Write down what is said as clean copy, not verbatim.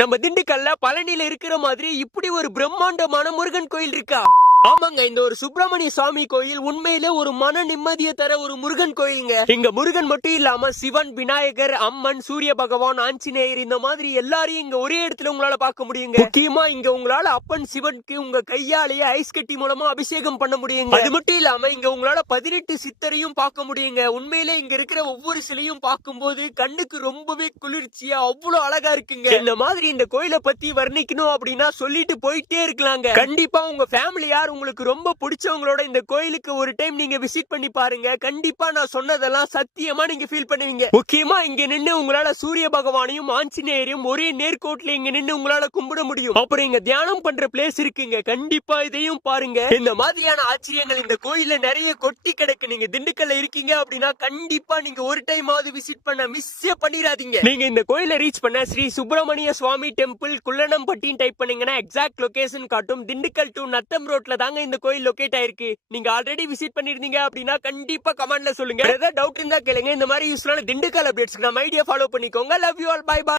நம்ம திண்டுக்கல்ல பழனியில இருக்கிற மாதிரி இப்படி ஒரு பிரம்மாண்டமான முருகன் கோயில் இருக்கா? ஆமாங்க, இந்த ஒரு சுப்பிரமணிய சுவாமி கோயில் உண்மையிலே ஒரு மன நிம்மதியை தர ஒரு முருகன் கோயிலுங்க. இங்க முருகன் மட்டும் இல்லாம சிவன், விநாயகர், அம்மன், சூரிய பகவான், ஆஞ்சநேயர் இந்த மாதிரி எல்லாரையும் இங்க ஒரே இடத்துல உங்களால பார்க்க முடியுங்க. முக்கியமா இங்க உங்களால அப்பன் சிவனுக்கு உங்க கையாலேயே ஐஸ் கட்டி மூலமா அபிஷேகம் பண்ண முடியுங்க. அது மட்டும் இல்லாம இங்க உங்களால 18 சித்தரையும் பார்க்க முடியுங்க. உண்மையிலே இங்க இருக்கிற ஒவ்வொரு சிலையும் பார்க்கும்போது கண்ணுக்கு ரொம்பவே குளிர்ச்சியா அவ்வளவு அழகா இருக்குங்க. இந்த மாதிரி இந்த கோயிலை பத்தி வர்ணிக்கணும் அப்படின்னா சொல்லிட்டு போயிட்டே இருக்கலாங்க. கண்டிப்பா உங்க ஃபேமிலி யார் உங்களுக்கு ரொம்ப பிடிச்சவங்களோட இந்த கோயிலுக்கு ஒரு டைம் நீங்க விசிட் பண்ணி பாருங்க. கண்டிப்பா நான் சொன்னதெல்லாம் சத்தியமா நீங்க ஃபீல் பண்ணுவீங்க. முக்கியமா இங்க நின்னு உங்களால சூரிய பகவானையும் ஆஞ்சநேயரையும் ஒரே நேர்கோட்டில் இங்க நின்னு உங்களால கும்பிட முடியும். அப்புறம் இங்க தியானம் பண்ற பிளேஸ் இருக்குங்க. கண்டிப்பா இதையும் பாருங்க. இந்த மாதிரியான ஆச்சரியங்கள் இந்த கோயில்ல நிறைய கொட்டி கிடக்கு. நீங்க திண்டுக்கல்ல இருக்கீங்க அப்படின்னா கண்டிப்பா நீங்க ஒரு டைம் ஆவது விசிட் பண்ண மிஸ் பண்ணிடாதீங்க. நீங்க இந்த கோயிலை ரீச் பண்ண ஸ்ரீ சுப்பிரமணிய சுவாமி டெம்பிள் குள்ளனம்பட்டின்னு டைப் பண்ணீங்கன்னா எக்ஸாக்ட் லொகேஷன் காட்டும். திண்டுக்கல் டு நத்தம் ரோட்ல தாங்க இந்த கோயில் லொகேட் ஆயிருக்கு. நீங்க ஆல்ரெடி விசிட் பண்ணிருந்தீங்க அப்படின்னா கண்டிப்பா கமெண்ட்ல சொல்லுங்க. ஏதாவது டவுட் இருந்தா கேளுங்க. இந்த மாதிரி யூஸ்ஃபுல்லான திண்டுக்கல் அப்டேட்ஸ்க்கு நம்ம ஐடியா ஃபாலோ பண்ணிக்கோங்க. Love you all. Bye by.